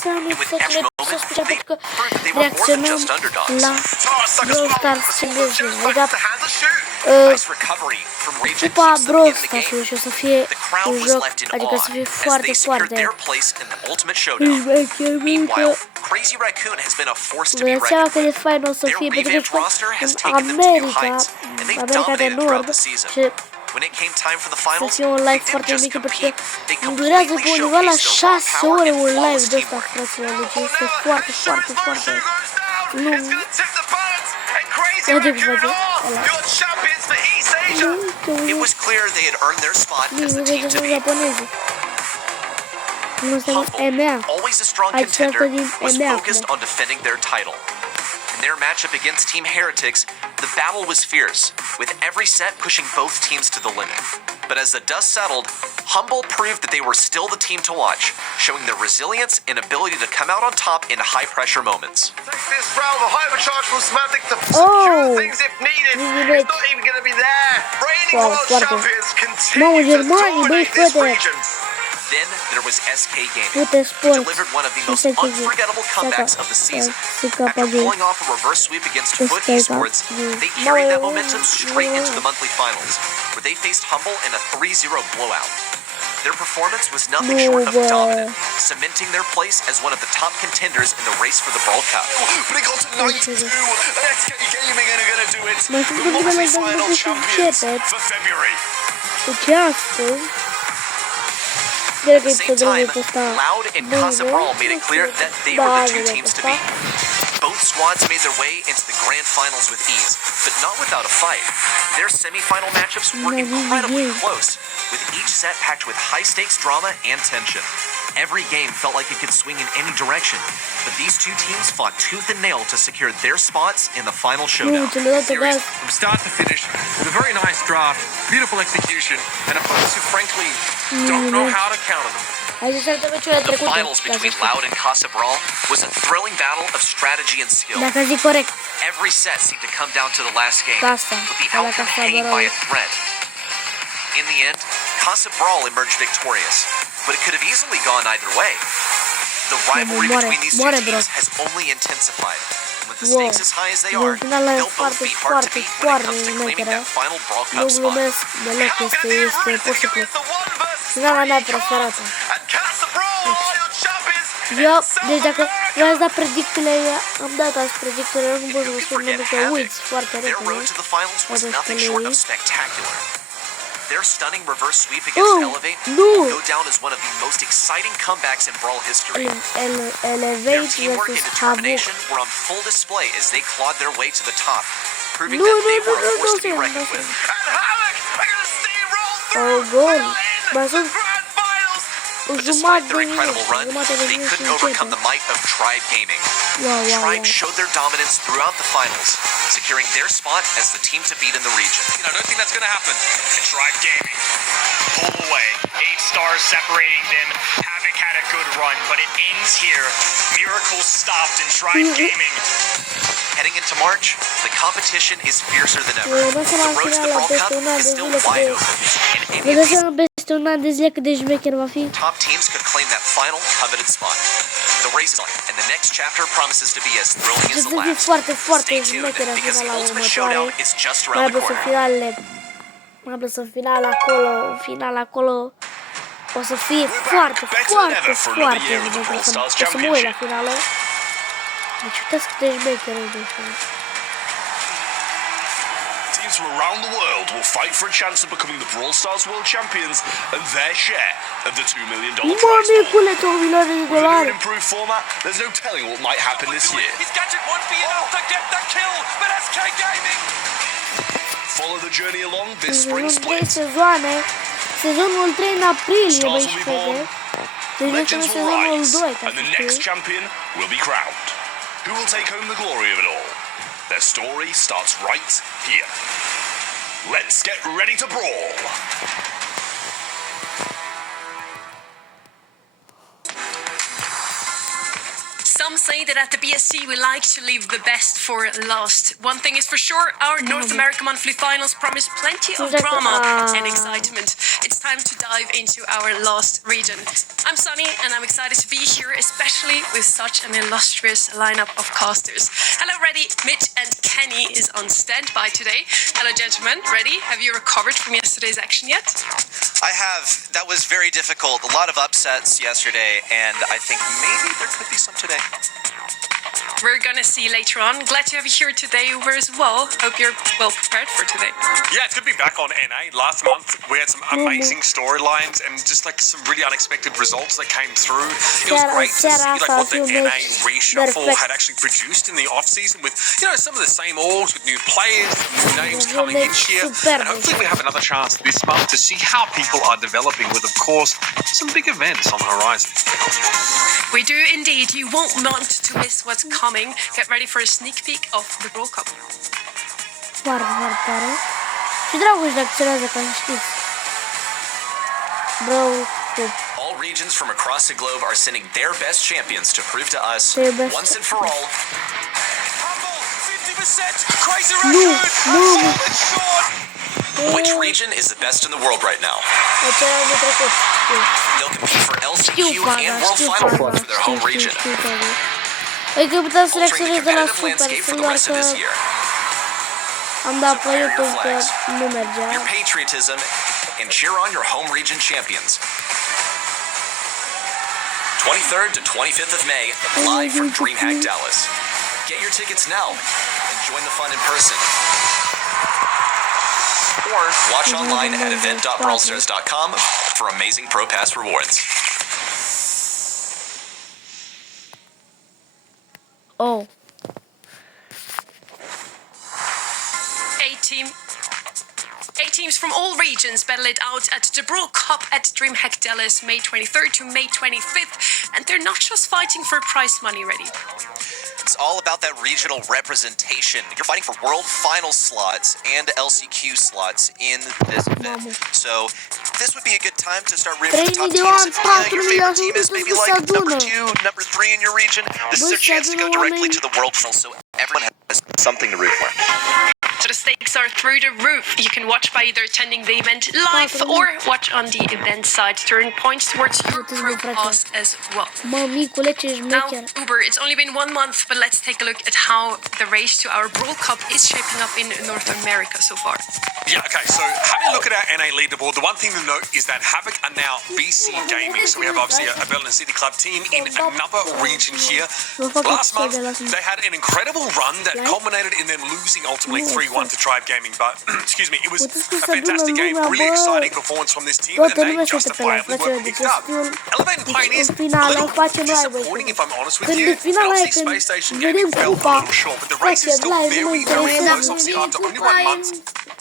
să am să special pentru că reacționăm la Brawl Stars ce vrem. Adică cupa Brawl Stars și o să fie un joc, adică să fie foarte, foarte șmecher. Vă dați seama că de fain o să fie, pentru că în America de Nord, și să fie un live foarte mic, pentru că îmi durează pe undeva la 6 ore un live de ăsta, fraților, deci este foarte, foarte, foarte lung. Uite cum face ăla. Nu vede că japonezii. Nu se văd EMEA. Hai să dă din EMEA acum. In their matchup against Team Heretics, the battle was fierce, with every set pushing both teams to the limit. But as the dust settled, Humble proved that they were still the team to watch, showing their resilience and ability to come out on top in high-pressure moments. Take this round, the hypercharge from Smatic to secure things if needed. It's not even going to be there. Reigning world champions continue to dominate this region. Then there was SK Gaming, who delivered one of the most unforgettable comebacks of the season. After pulling off a reverse sweep against Foot Esports, they carried that momentum straight into the monthly finals, where they faced Humble in a 3-0 blowout. Their performance was nothing short of dominant, cementing their place as one of the top contenders in the race for the Brawl Cup. But it got to 92, and SK Gaming are going to do it. The monthly final champions for February. At the same time, Loud and Casa Brawl made it clear that they were the two teams to beat. Both squads made their way into the grand finals with ease, but not without a fight. Their semi-final matchups were incredibly close, with each set packed with high-stakes drama and tension. Every game felt like it could swing in any direction, but these two teams fought tooth and nail to secure their spots in the final showdown. Series from start to finish, with a very nice draft, beautiful execution, and opponents who frankly don't know how to counter them. The finals between Loud and Casa Brawl was a thrilling battle of strategy and skill. Every set seemed to come down to the last game, with the outcome hanging by a thread. In the end, Casa Brawl emerged victorious, but it could have easily gone either way. The rivalry between these two teams has only intensified. With the stakes as high as they are, they'll both be hard to beat when it comes to claiming that final Brawl Cup spot. Eu, deci dacă v-ați dat predicțiile, am dat azi predicțiile, nu pot să vă spun pentru că uiți foarte repede. Their stunning reverse sweep against Elevate will go down as one of the most exciting comebacks in Brawl history. Their teamwork and determination were on full display as they clawed their way to the top, proving that they were a force to be reckoned with. Oh, gol! Despite their incredible run, they couldn't overcome the might of Tribe Gaming. Tribe showed their dominance throughout the finals, securing their spot as the team to beat in the region. I don't think that's going to happen. And Tribe Gaming pull away. 8 stars separating them. Havoc had a good run, but it ends here. Miracles stopped in Tribe Gaming. Heading into March, the competition is fiercer than ever. The road to the Brawl Cup is still wide open, and any of these top teams could claim that final coveted spot. The race is on, and the next chapter promises to be as thrilling as the last. Stay tuned, because the ultimate showdown is just around the corner. Final acolo. O să fie foarte, foarte, foarte șmecher. O să mă uit la finală. Deci uitați cât de șmecher e de ăsta. Teams from around the world will fight for a chance of becoming the Brawl Stars World Champions and their share of the $2 million prize pool. With a new improved format, there's no telling what might happen this year. He's gadget 1 for enough to get the kill, but SK Gaming. Follow the journey along this spring split. Sezonul 3 în aprilie, Stars băi, will și be born, deci legends will sezonul rise, 2, ca and the să next știi. champion will be crowned. Who will take home the glory of it all? Their story starts right here. Let's get ready to brawl! Some say that at the BSC we like to leave the best for last. One thing is for sure, our North America Monthly Finals promise plenty of drama and excitement. It's time to dive into our last region. I'm Sunny and I'm excited to be here, especially with such an illustrious lineup of casters. Hello, Reddy, Mitch and Kenny is on standby today. Hello, gentlemen. Reddy, have you recovered from yesterday's action yet? I have. That was very difficult. A lot of upsets yesterday, and I think maybe there could be some today. We're gonna see later on. Glad to have you here today, Uber, as well. Hope you're well prepared for today. Yeah, it's good to be back on NA. Last month, we had some amazing storylines and just like some really unexpected results that came through. It was great to see like what the NA reshuffle had actually produced in the off-season with, you know, some of the same orgs with new players, new names coming in here. And hopefully we have another chance this month to see how people are developing with, of course, some big events on the horizon. We do indeed. You won't want to miss what's coming. Get ready for a sneak peek of the Brawl Cup. All regions from across the globe are sending their best champions to prove to us, once and for all, 50%! Crazy Raccoon! which region is the best in the world right now. They'll compete for LCQ and World Final slots for their home region. Altering the competitive landscape for the rest of this year. Prepare your flags, your patriotism, and cheer on your home region champions. 23rd to 25th of May, live from DreamHack Dallas. Get your tickets now and join the fun in person. Or watch online at event.brawlstars.com for amazing Pro Pass rewards. Oh. Eight teams from all regions battle it out at the Brawl Cup at DreamHack Dallas, May 23rd to May 25th. And they're not just fighting for prize money, Reddy. It's all about that regional representation. You're fighting for world final slots and LCQ slots in this event. So this would be a good time to start rooting for the top teams. If your favorite team is maybe like number 2, number 3 in your region, this is a chance to go directly to the world finals, so everyone has something to root for. So the stakes are through the roof. You can watch by either attending the event live or watch on the event side to earn points towards your Pro Pass as well. Now, Uber, it's only been 1 month, but let's take a look at how the race to our Brawl Cup is shaping up in North America so far. Yeah, okay, so having a look at our NA leaderboard, the one thing to note is that Havoc are now BC Gaming. So we have obviously a Berlin City Club team in another region here. Last month, they had an incredible run that culminated in them losing ultimately 3-1 to Tribe Gaming. But, excuse me, it was a fantastic game, really exciting performance from this team, and they justifiably were picked up. Elevating Pioneers, a little disappointing if I'm honest with you. LC Space Station Gaming fell a little short, but the race is still very, very close. Obviously, after only 1 month,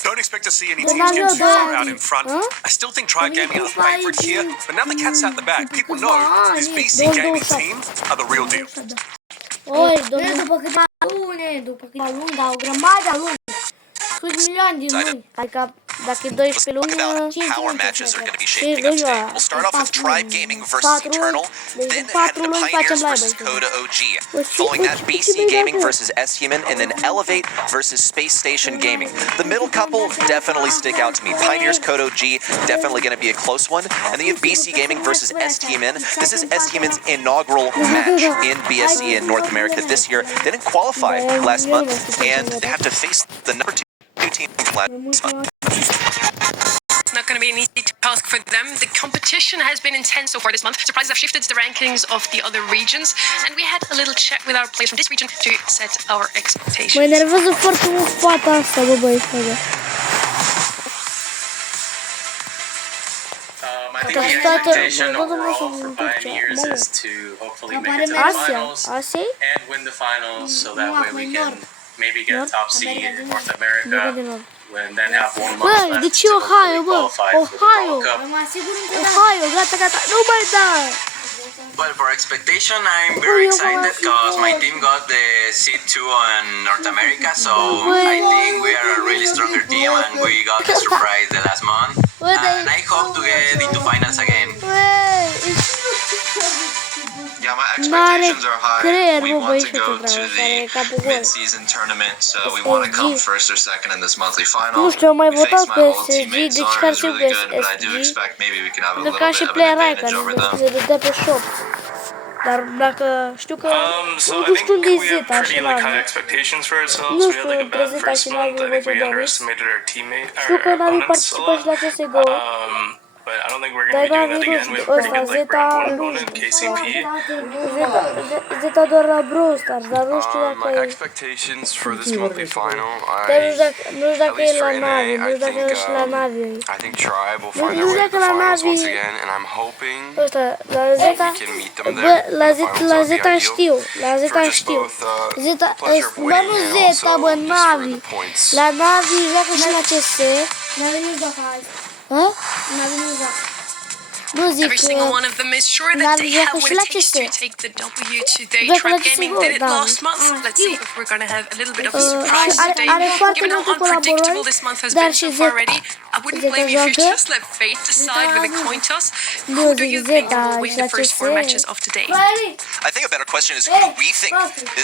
don't expect to see any teams get too far out in front. I still think Tribe Gaming are the favourite here, but now the cat's out the bag. People know this BC Gaming team are the real deal. Let's talk about how our matches are going to be shaping up today. We'll start off with Tribe Gaming versus Eternal, then head into Pioneers versus Coda OG. Following that, BC Gaming versus S-Human, and then Elevate versus Space Station Gaming. The middle couple definitely stick out to me. Pioneers, Coda OG, definitely going to be a close one. And then you have BC Gaming versus S-Human. This is S-Human's inaugural match in BSC in North America this year. They didn't qualify last month, and they have to face the number 2 team last month. It's not going to be an easy task for them. The competition has been intense so far this month. Surprises have shifted the rankings of the other regions, and we had a little chat with our players from this region to set our expectations. Mă enervează foarte mult fata asta, bă băieți. I think the expectation overall for Pioneers is to hopefully make it to the finals and win the finals, so that way we can maybe get a top seed in North America. And then have 1 month left to hopefully qualify for the Brawl Cup. Ohio, gata, nu mai da! But for expectation, I'm very excited because my team got the seed 2 on North America, so I think we are a really stronger team and we got the surprise the last month. And I hope to get into finals again. Yeah, my N-are expectations are high. creier, We bă, want to băiește go ce to vreau, the are capul gol. mid-season tournament, so we want to come first or second in this monthly final. Nu știu, am mai We faced votat my pe old SG, teammate deci Zara, care who's să really iubesc good, but I do SG. expect maybe we can have a Pentru little că bit și of an player icon, advantage over them. se dădea pe shop. Dar dacă știu că So nu I știu unde e think we have Zeta și pretty like high Navi. expectations for ourselves. Nu We had știu, like a între bad Zeta first și month. Navi I think we văd underestimated our teammate, Știu că our Navi opponents a participă lot. și la CSGO. But I don't think we're Dar gonna be doing Navi that again. We nu have a pretty știu, good like ăsta round Zeta one nu opponent, știu. KCP. Zeta doar la Brawl Stars, dar nu știu dacă My e... expectations for this monthly final, Dar nu știu dacă at e least la for Navi, NA, nu știu dacă e și la Navi. I think Tribe will Nu find their way știu to the dacă la finals Navi... once again, and I'm hoping Ăsta, la Zeta... we can meet them Bă, there. la The Zeta, finals la would be Zeta ideal știu, la for Zeta just știu. both Zeta, the pleasure of dar nu winning and Zeta, bă, also just for Navi. the points. La Navi joacă și la CS. Navi nu joacă azi. Hă? Navi nu joacă. Nu zic Every single one of them is sure that Navi they joacă have și what la it takes CS. to take the W today. Joacă la Tribe Gaming CS:GO, did it da. last month. Let's see if we're gonna have a little bit of a Uh, surprise are- today. are foarte Given how multe unpredictable colaborări, this month has dar been și so far Zeta- already, I wouldn't Zeta blame you if you joacă? just let fate decide with a coin toss. Nu, Who do zic you think Zeta will win și the la first CS. 4 matches of today? I think a better question is who do we think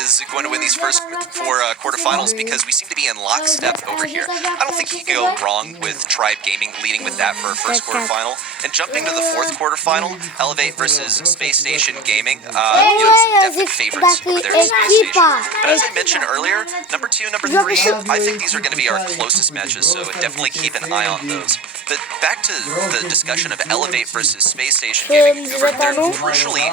is going to win these first four quarterfinals, because we seem to be in lockstep over here. I don't think you can go wrong with Tribe Gaming leading with that for a first quarterfinal. And jumping to the fourth quarterfinal, Elevate versus Space Station Gaming, some definite favorites over there at Space Station. But as I mentioned earlier, number 2, number 3, I think these are going to be our closest matches, so definitely keep an eye on those. But back to the discussion of Elevate versus Space Station Gaming, Cooper, they're crucially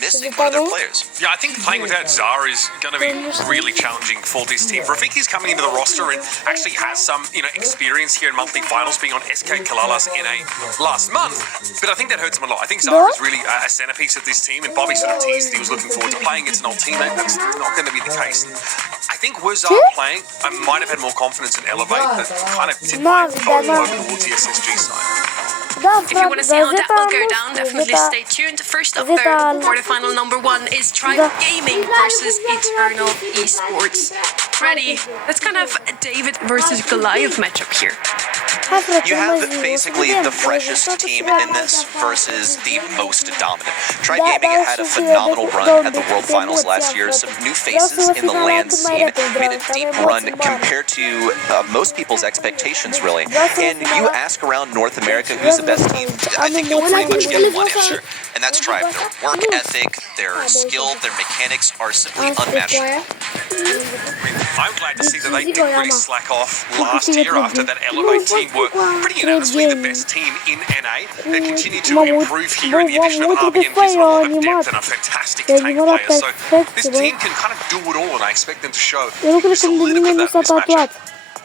missing one of their players. Yeah, I think playing without Zara is going to be really challenging for this team. For Rafiki's coming into the roster and actually has some, experience here in monthly finals, being on SK Kalalas in a last month. But I think that hurts him a lot. I think Zara is really a centerpiece of this team, and Bobby sort of teased that he was looking forward to playing against an old teammate. That's not going to be the case. And I think were Zara playing, I might have had more confidence in Elevate, but kind of tipped my vote over towards the SSG side. Da, If you want to see how that Zeta will go nu down, știu, definitely Zeta... stay tuned. First up Zeta- there, quarterfinal number 1 is Tribe Gaming versus Eternal Esports. Ready? That's kind of a David versus Goliath matchup here. Hai, frate, You nu have mai zi, o să basically vedem, the o să freshest toată team seara. in this versus the most dominant. Tribe Da, Gaming dar had a și phenomenal de- run de- at the de- World de Finals emoția, last year. frate. Some new Vreau să faces vă in the finala land cât mai scene repede, made a vreau, deep am emoții run mari. compared to most people's expectations, really. Vreau să vă And you finala- ask around North America who's the best team, I think you'll pretty much get one answer, and that's Tribe. Their work ethic, their skill, their mechanics are simply unmatched. I'm glad to see that they didn't really slack off last year after that Elevate team were pretty unanimously the best team in NA. They continue to improve here in the addition of RBM gives them a lot of depth and a fantastic tank player. So this team can kind of do it all, and I expect them to show Eu nu cred just că a little nimeni bit nu of s-a that in this matchup. tatuat.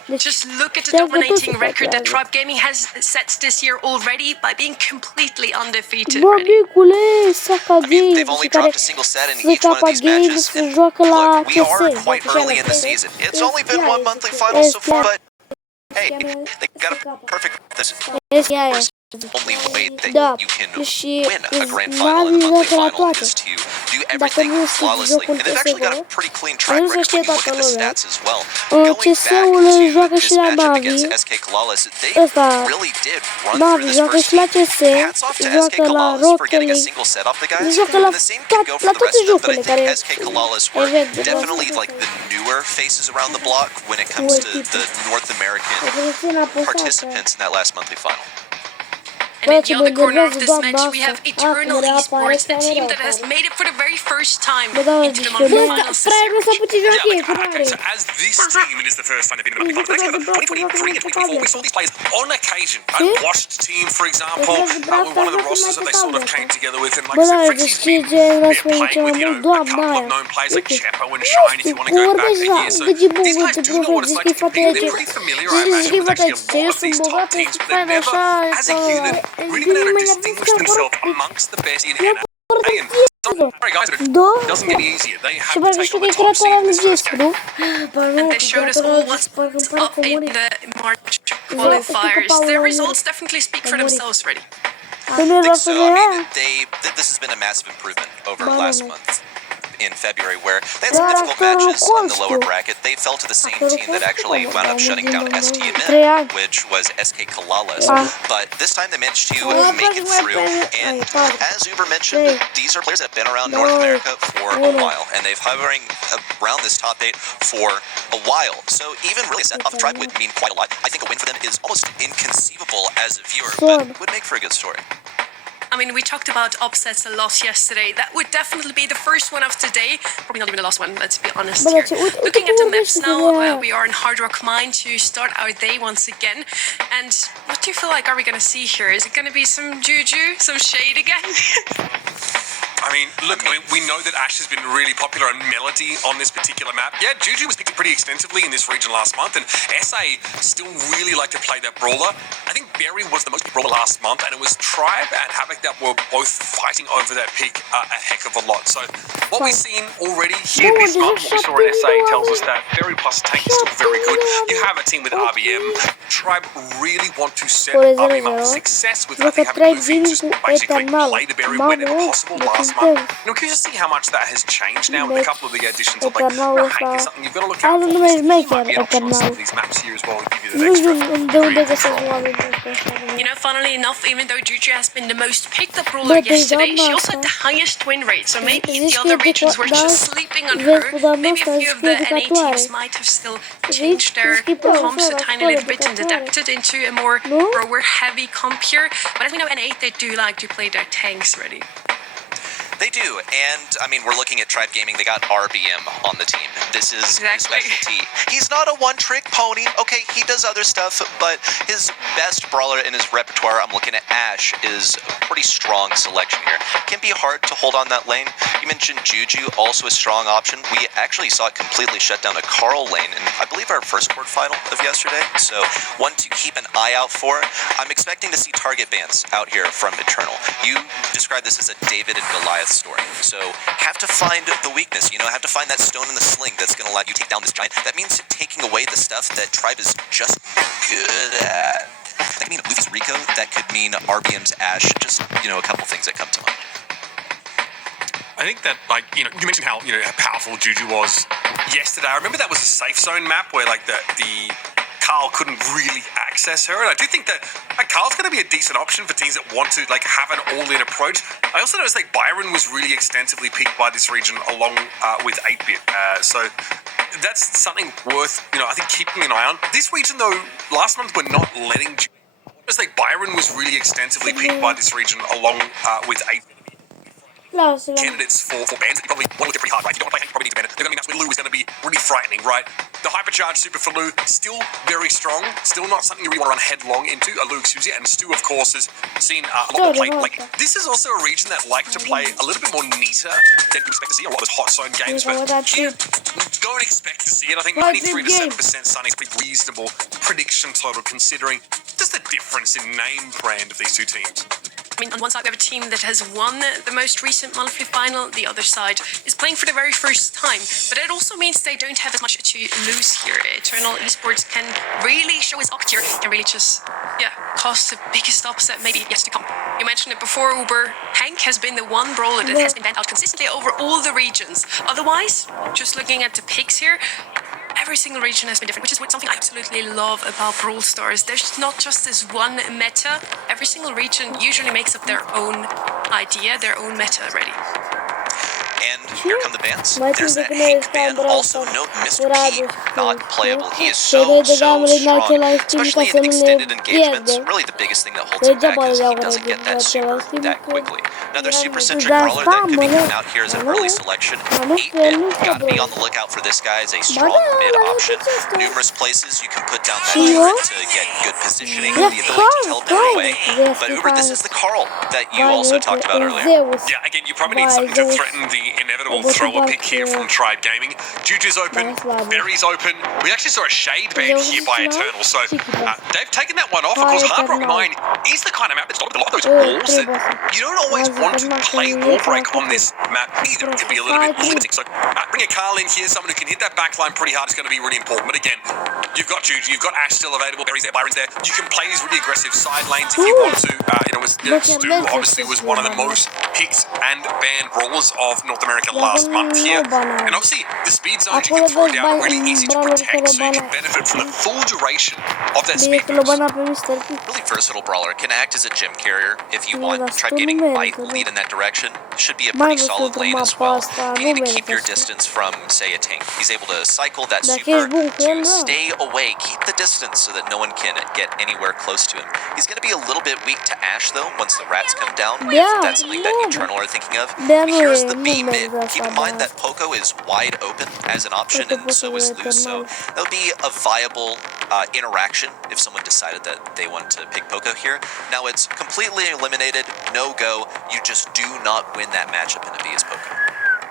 Deci, Just look at the They're dominating good to record that tatuate. Tribe Gaming has set this year already by being completely undefeated. bă, Ready? micule, Saka I mean, Games they've only și care dropped a single set in each one of Saka these Games matches. se And joacă la look, we are CS. quite early in the season. It's only been one monthly final so far, but hey, they got a perfect. This Este aia. only way that Da, you can și win a grand final in a Navi monthly joacă la final toate. is to do everything nu știi flawlessly. jocul And they've actually got a CS:GO, pretty clean nu track se record știe when you look toată at the lumea. stats as well. Going back CS-ul to joacă this și la matchup Navi. against SK Kalalas, they Ăsta, really did run Navi through this joacă first și la team. CS, Hats off to SK joacă la Kalalas for getting a Rocket single set off the guys. joacă la And the same can go for la the toate rest of them, but I jocurile care think SK Kalalas were event, de definitely like the newer faces around the block when it comes to the North American participants in that last monthly final. And in the Băi, other ce corner of mă this enervează match, we doamna have asta. Eternal Acum Esports, a reapare team that camera has care. made it for the very first time Bă, da, into the și monthly bă, finals this fraier, nu year. s-a putut Yeah, joacă, okay, so as this team is the first time they've been in the monthly finals, but actually, 2023 and 2024, we saw these players on occasion. Washed team, for example, were one of the rosters that they sort of came together with. And like I said, Fritzy's been playing with, a couple of known players like Chepo and Shine, if you want to go back a year. So these guys do know what it's like to compete. They're pretty familiar, I imagine, with actually a lot of these top teams, but they've never, as a unit, really been able to distinguish themselves amongst the best in NA. And sorry guys, but it doesn't get any easier. They have Și to bă, take știu on că the e top seed creator in al this first Gescu, game. nu? Bă, nu, And they showed us all what's up in the March qualifiers. The results definitely speak for themselves, ready? Că nu I era think să so. ne I ia. mean, this has been a massive improvement over last month. in February where they had some difficult matches in the lower bracket. They fell to the same team that actually wound up shutting down ST and Mid, which was SK Kalalas. But this time they managed to make it through. And as Uber mentioned, these are players that have been around North America for a while, and they've hovering around this top 8 for a while. So even really a set off Tribe would mean quite a lot. I think a win for them is almost inconceivable as a viewer, but would make for a good story. I mean, we talked about upsets a lot yesterday. That would definitely be the first one of today. Probably not even the last one, let's be honest here. Looking at the maps now, we are in Hard Rock Mine to start our day once again. And what do you feel like are we going to see here? Is it going to be some juju, some shade again? I mean, look, we know that Ash has been really popular and Melody on this particular map. Yeah, Juju was picked pretty extensively in this region last month, and SA still really like to play that brawler. I think Berry was the most picked brawler last month, and it was Tribe and Havoc that were both fighting over that pick a heck of a lot. So what we've seen already here this month, what we saw in SA tells us that Berry plus Tank is still very good. You have a team with RBM. Tribe really want to set RBM up for success with, I think, having Luffy just basically play the Berry whenever possible last month. I'm curious to see how much that has changed now with a couple of the additions of like Hank is something you've got to look out for. He might be an option on some of these maps here as well and give you that extra control. You know, funnily enough, even though Juju has been the most picked up brawler yesterday, she also had the highest win rate. So maybe if the other regions were just sleeping on her, maybe a few of the NA teams might have still changed their comps a tiny little bit and adapted into a more brawler-heavy comp here. But as we know, NA, they do like to play their tanks ready. They do, and I mean, we're looking at Tribe Gaming. They got RBM on the team. This is his specialty. He's not a one-trick pony. Okay, he does other stuff, but his best brawler in his repertoire, I'm looking at Ash, is a pretty strong selection here. Can be hard to hold on that lane. You mentioned Juju, also a strong option. We actually saw it completely shut down a Carl lane in, I believe, our first quarterfinal of yesterday. So one to keep an eye out for. I'm expecting to see target bans out here from Eternal. You described this as a David and Goliath story. So have to find the weakness, you know, have to find that stone in the sling that's going to let you take down this giant. That means taking away the stuff that Tribe is just good at. That could mean Luffy's Rico, that could mean RBM's Ash, just, you know, a couple things that come to mind. I think that, like, you know, you mentioned how, you know, how powerful Juju was yesterday. I remember that was a safe zone map where, like, the Carl couldn't really access her, and I do think that Carl's going to be a decent option for teams that want to like have an all-in approach. I also noticed like Byron was really extensively picked by this region along with 8-Bit, so that's something worth, you know, I think keeping an eye on. This region though, last month we're not letting. It's like Byron was really extensively picked by this region along with 8-Bit. Candidates for bans that you probably want to look at pretty hard, right? If you don't want to play Hank, you probably need to ban it. They're going to be maps where Lou is going to be really frightening, right? The hypercharged super for Lou, still very strong, still not something you really want to run headlong into. Lou Susie and Stu, of course, has seen a lot more play. Like, this is also a region that like to play a little bit more neater than you expect to see a lot of those hot zone games, but here, don't expect to see it. I think 93 to 7% Sunny is a pretty reasonable prediction total considering just the difference in name brand of these two teams. I mean, on one side we have a team that has won the most recent monthly final. The other side is playing for the very first time. But it also means they don't have as much to lose here. Eternal Esports can really show his up here. Can really just, cause the biggest upset maybe yet to come. You mentioned it before, Uber. Hank has been the one brawler that has been banned out consistently over all the regions. Otherwise, just looking at the picks here, every single region has been different, which is something I absolutely love about Brawl Stars. There's not just this one meta. Every single region usually makes up their own idea, their own meta already. And here come the bans. There's that Hank ban. Also note Mr. P, not playable. He is so strong, especially in extended engagements. Really the biggest thing that holds him back is he doesn't get that super that quickly. Another super-centric brawler that could be coming out here as an early selection. 8-Bit, gotta be on the lookout for this guy as a strong mid option. Numerous places you can put down that turret to get good positioning, the ability to teleport away. But Uber, this is the Carl that you also talked about earlier. Yeah, again, you probably need something to threaten the inevitable thrower pick here from Tribe Gaming. Juju's open, Berry's open. We actually saw a shade ban here by Eternal, so they've taken that one off. Of course, Hard Rock Mine is the kind of map that's got a lot of those walls that you don't always want to play wall break on this map either. It could be a little bit limiting. So bring a Carl in here, someone who can hit that backline pretty hard is going to be really important. But again, you've got Juju, you've got Ash still available, Berry's there, Byron's there. You can play these really aggressive side lanes if you want to. Stu obviously was one of the most picked and banned brawlers of North America last month here. And obviously, the speed zones you can throw down are really easy to protect, so you can benefit from the full duration of that speed boost. Really versatile brawler, can act as a gem carrier if you want. Tribe Gaming might lead in that direction. Should be a pretty solid lane as well. You need to keep your distance from, say, a tank. He's able to cycle that super to stay away, keep the distance so that no one can get anywhere close to him. He's going to be a little bit weak to Ashe, though, once the rats come down, if that's something that Eternal are thinking of. But here's the B mid. Keep in mind that Poco is wide open as an option, and so is Luz, so that would be a viable interaction if someone decided that they wanted to pick Poco here. Now it's completely eliminated, no go. You just do not win that matchup in a B as Poco.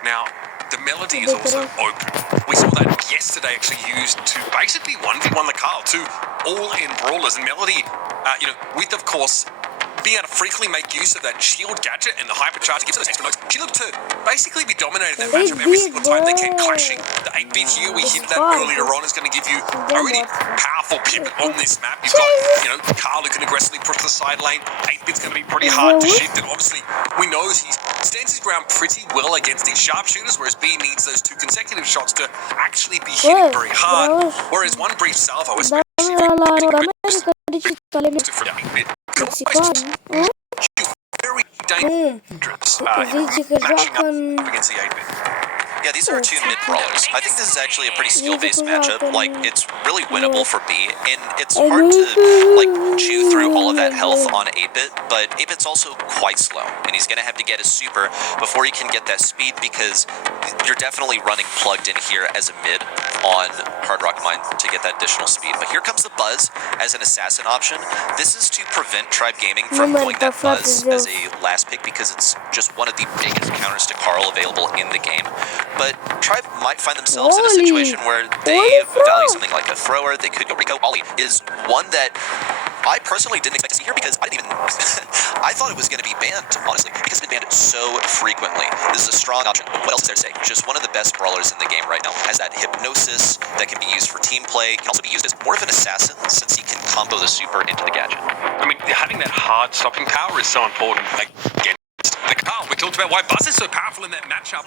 Now, the Melody is also open. We saw that yesterday actually used to basically 1v1 the Carl, two all-in brawlers. And Melody, with, of course, being able to frequently make use of that shield gadget and the hypercharge gives her those extra notes. She looked to basically be dominating that matchup every single time they kept clashing. The 8-bit here, we hinted that earlier on, is going to give you a really powerful pivot on this map. You've got, Carl who can aggressively push the side lane. 8-bit's going to be pretty hard to shift, and obviously we know he stands his ground pretty well against these sharpshooters, whereas B needs those 2 consecutive shots to actually be hitting very hard. Whereas one brief salvo, especially very dangerous matching up against the 8-bit. Yeah, these are 2 mid-brawlers. I think this is actually a pretty skill-based matchup. Like, it's really winnable for B, and it's hard to, chew through all of that health on 8-bit, but 8-bit's also quite slow, and he's gonna have to get his super before he can get that speed, because you're definitely running plugged in here as a mid on Hard Rock Mine to get that additional speed. But here comes the Buzz as an assassin option. This is to prevent Tribe Gaming from going that Buzz as a last pick, because it's just one of the biggest counters to Carl available in the game. But Tribe might find themselves in a situation where they value something like a thrower. They could go Rico. Ollie is one that I personally didn't expect to see here, because I didn't even I thought it was going to be banned, honestly, because it's been banned so frequently. This is a strong option. What else is there to say? Just one of the best brawlers in the game right now. Has that hypnosis that can be used for team play. Can also be used as more of an assassin, since he can combo the super into the gadget. I mean, having that hard stopping power is so important against the Carl. We talked about why Buzz is so powerful in that matchup.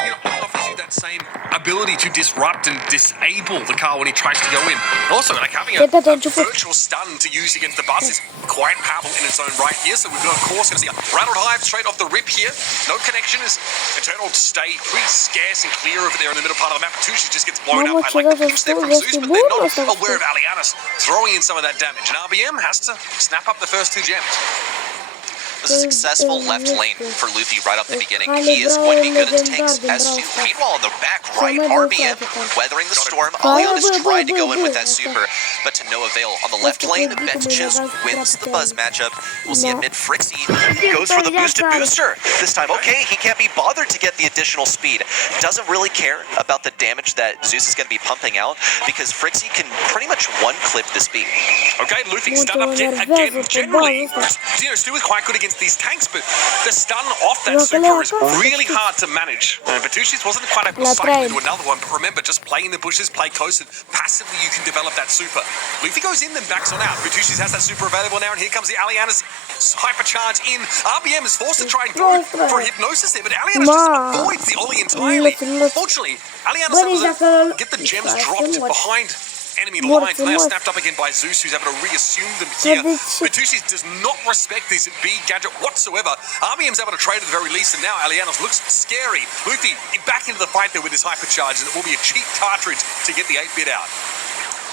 It offers you that same ability to disrupt and disable the Carl when he tries to go in. Also, having a virtual stun to use against the Buzz is quite powerful in its own right here. So we've got, of course, going to see a rattled hive straight off the rip here. No connection as Eternal to stay pretty scarce and clear over there in the middle part of the map. Tushi just gets blown up. I like the pips there from Zeus, but they're not aware of Alianas throwing in some of that damage. And RBM has to snap up the first 2 gems. It was a successful left lane for Luffy right off the beginning. He is going to be good at tanks as to. Meanwhile, on the back right, RBM weathering the storm. Alianas tried to go in with that super, but to no avail. On the left lane, Betches wins the Buzz matchup. We'll see a mid Frixie goes for the boosted booster. This time, okay, he can't be bothered to get the additional speed. Doesn't really care about the damage that Zeus is going to be pumping out, because Frixie can pretty much one-clip this beat. Okay, Luffy stun up yet again. Generally, Stu is quite good against these tanks, but the stun off that super is really hard to manage. Bertucci's wasn't quite able to cycle into another one, but remember, just play in the bushes, play close, and passively you can develop that super. Luffy goes in, then backs on out. Bertucci's has that super available now, and here comes the Alianas hypercharge in. RBM is forced to try and go for a hypnosis there, but Alianas just avoids the Ollie entirely. Fortunately, Alianas able to get the gems dropped behind enemy lines. Now snapped up again by Zeus, who's able to reassume them here. Bertucci does not respect this B gadget whatsoever. RBM's able to trade at the very least, and now Alianos looks scary. Luffy back into the fight there with his hypercharge, and it will be a cheap cartridge to get the 8-bit out.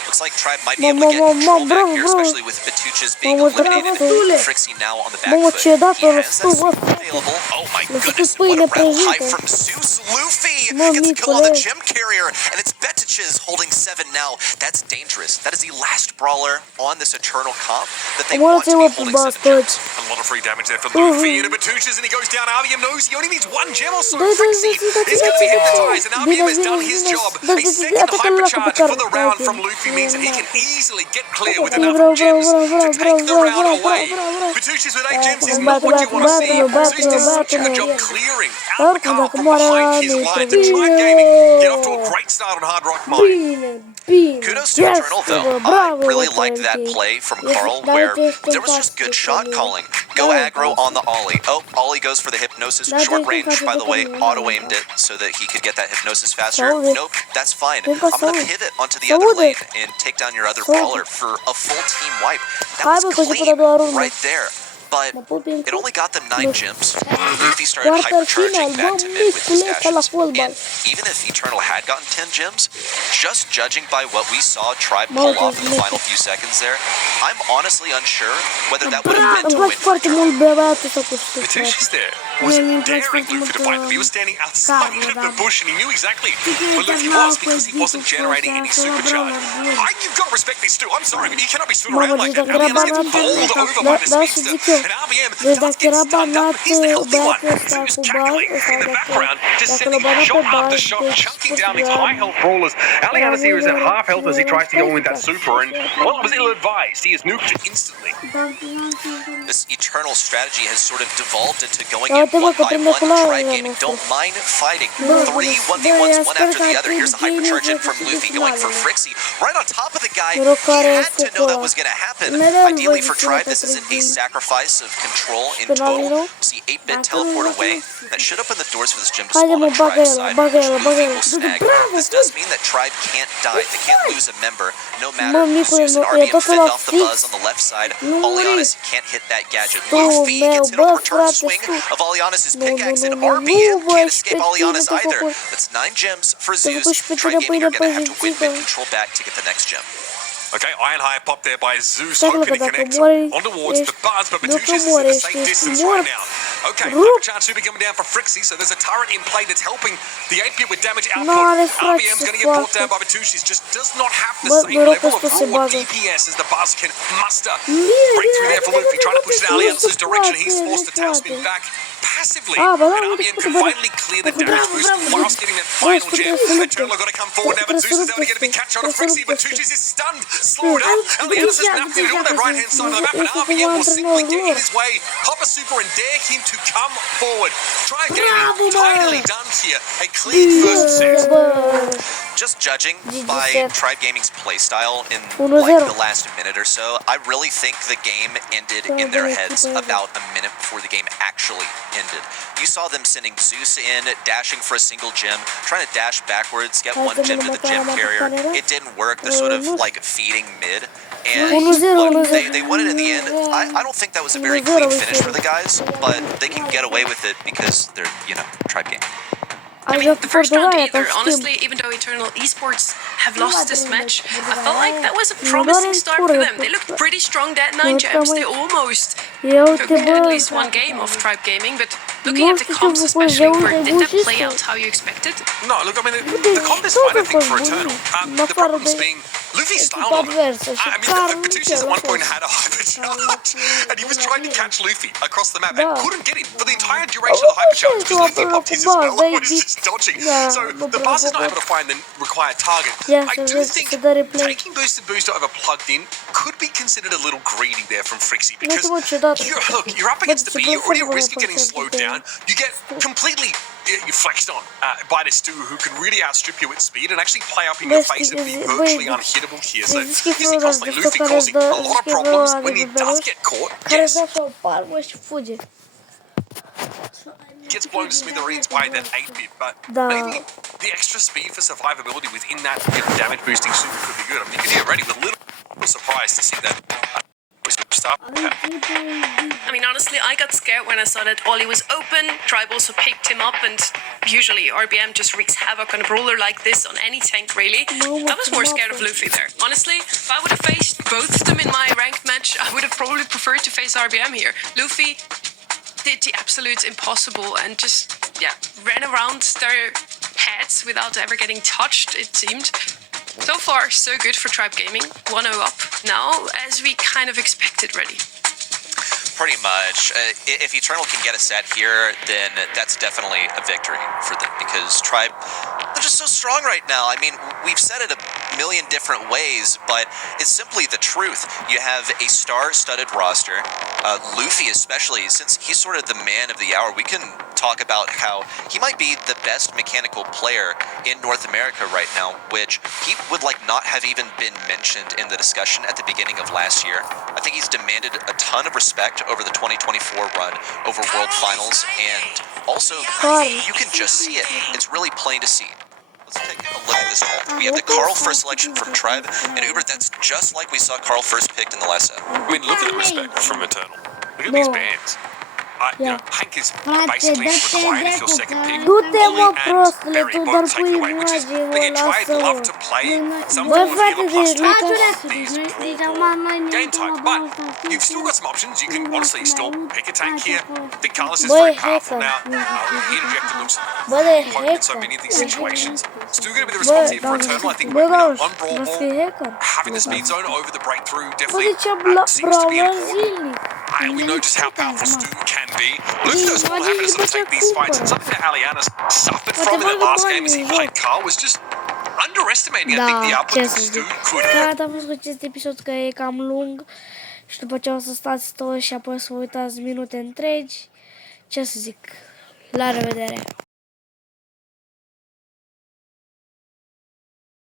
Looks like Tribe might be able to get control back here, especially with Bertucci's being eliminated. Frixie now on the back foot. He has that super available. Oh my goodness, what a rattle high from Zeus. Luffy gets a kill on the gem carrier, and it's Betches holding 7 now. That's dangerous. That is the last brawler on this Eternal comp that they want to be holding 7 gems. A lot of free damage there for Luffy into Bertucci's, and he goes down. RBM knows he only needs 1 gem or so. Frixie is going to be hypnotized, and RBM has done his job. A second hypercharge for the round from Luffy means that he can easily get clear with enough gems to take the round away. Bertucci's with 8 gems is not what you want to see. Zeus does such a good job clearing out the car from behind his line to Tribe Gaming get off to a great start on Hard Rock Mine. Kudos to Eternal, though. I really liked that play from Carl, where there was just good shot calling. Go aggro on the Ollie. Oh, Ollie goes for the Hypnosis. Short range, by the way, auto-aimed it so that he could get that Hypnosis faster. Nope, that's fine. I'm going to pivot onto the other lane and take down your other brawler for a full team wipe. That was clean right there. But it only got them 9 gems. Luffy started hypercharging back to mid with his dashes. And even if Eternal had gotten 10 gems, just judging by what we saw Tribe pull off in the final few seconds there, I'm honestly unsure whether that would have been to win for Eternal. Matushi's there wasn't daring Luffy to fight him. He was standing outside of the bush and he knew exactly where Luffy was because he wasn't generating any supercharge. You've got to respect this too. I'm sorry, but you cannot be stood around like that. Allianz gets bowled over by the speedster. And RBM does get stunned up, but he's the healthy one. So he's cackling in the background, just sending shot after shot, chunking down these high health brawlers. Allianz here is at half health as he tries to go in with that super, and well, it was ill-advised. He is nuked instantly. This Eternal strategy has sort of devolved into going in one by one. Tribe Gaming don't mind fighting. 3 1v1s, one after the other. Here's the hypercharge in from Luffy going for Frixie. Right on top of the guy. He had to know that was going to happen. Ideally for Tribe, this isn't a sacrifice of control in total. See 8-bit teleport away. That should open the doors for this gem to spawn on Tribe's side, which Luffy will snag. This does mean that Tribe can't die. They can't lose a member, no matter. Zeus and RBM fend off the buzz on the left side. Oleanis can't hit that gadget. Luffy gets hit on the return swing of Oleanis' pickaxe, and RBM can't escape Oleanis either. That's 9 gems for Zeus. Tribe Gaming are going to have to win mid control back to get the next gem. Okay, Iron High pop there by Zeus, hoping to connect on towards the buzz, but Matushi's is at a safe distance right now. Okay, hypercharge super coming down for Frixie, so there's a turret in play that's helping the 8-bit with damage output. RBM's going to get brought down by Matushi's, just does not have the same level of raw DPS as the buzz can muster. Breakthrough there for Luffy, trying to push the Alliance's direction. He's forced to tailspin back passively, and RBM can finally clear the damage boost whilst getting that final gem. Eternal got to come forward now, but Zeus is able to get a big catch on Frixie, but Matushi's is stunned. Slowed up, and the Alliance has nothing to do on that right-hand side of the map, and RBM will simply get in his way, pop a super, and dare him to come forward. Tribe Gaming tidily done here. A clean first set. Just judging by Tribe Gaming's playstyle in like the last minute or so, I really think the game ended in their heads about a minute before the game actually ended. You saw them sending Zeus in, dashing for a single gem, trying to dash backwards, get 1 gem to the gem carrier. It didn't work. They're sort of like feeding mid. And look, they won it in the end. I don't think that was a very clean finish for the guys, but they can get away with it because they're, Tribe Gaming. I mean, the first round either, honestly, even though Eternal Esports have lost this match, I felt like that was a promising start for them. They looked pretty strong that 9 gems. They almost took at least 1 game of Tribe Gaming, but looking at the comps especially, did that play out how you expected? No, look, I mean, the comp is fine, I think, for Eternal. The problem's being Luffy styled on him. I mean, Matushi's at one point had a hypercharge, and he was trying to catch Luffy across the map and couldn't get him for the entire duration of the hypercharge because Luffy popped his as well and was just dodging. So the buzz is not able to find the required target. I do think taking boosted boost over plugged in could be considered a little greedy there from Frixie because you're up against the B, you're already at risk of getting slowed down. You get completely flexed on by this dude who can really outstrip you at speed and actually play up in your face and be virtually unhittable here. So you see constantly Luffy causing a lot of problems when he does get caught. Yes, gets blown to smithereens by that 8-bit, but maybe the extra speed for survivability within that damage boosting super could be good. I mean, you can hear already, but a little surprised to see that stuff. I mean, honestly, I got scared when I saw that Ollie was open. Tribe also picked him up, and usually RBM just wreaks havoc on a brawler like this on any tank, really. I was more scared of Luffy there. Honestly, if I would have faced both of them in my ranked match, I would have probably preferred to face RBM here. Luffy did the absolute impossible and just, ran around their heads without ever getting touched, it seemed. So far, so good for Tribe Gaming. 1-0 up now, as we kind of expected, really. Pretty much. If Eternal can get a set here, then that's definitely a victory for them because Tribe, they're just so strong right now. I mean, we've said it million different ways, but it's simply the truth. You have a star-studded roster. Luffy especially, since he's sort of the man of the hour, we can talk about how he might be the best mechanical player in North America right now, which he would not have even been mentioned in the discussion at the beginning of last year. I think he's demanded a ton of respect over the 2024 run over World Finals, and also you can just see it. It's really plain to see. Let's take a look at this all. We have the Carl first selection from Tribe, and Uber, that's just like we saw Carl first picked in the last set. I mean, look at the respect from Eternal. Look at these bands. Hank is basically required if you're second pick. Ollie and Berry both taken away, which is, again, Tribe love to play some form of healer plus tank these Brawl game types, but you've still got some options. You can honestly still pick a tank here. I think Carlos is very powerful now. Interjector looks potent in so many of these situations. Still going to be the response here for Eternal. I think on Brawl Ball, having the speed zone over the breakthrough definitely seems to be important. We know just how powerful Stu can be. Luke does well having to sort of take these fights, and something that Aliana's suffered from in that last game as he played Carl was just underestimating, I think, the output that Stu could have. Gata, am văzut acest episod că e cam lung și după ce o să stați toți și apoi să vă uitați minute întregi, ce să zic, la revedere!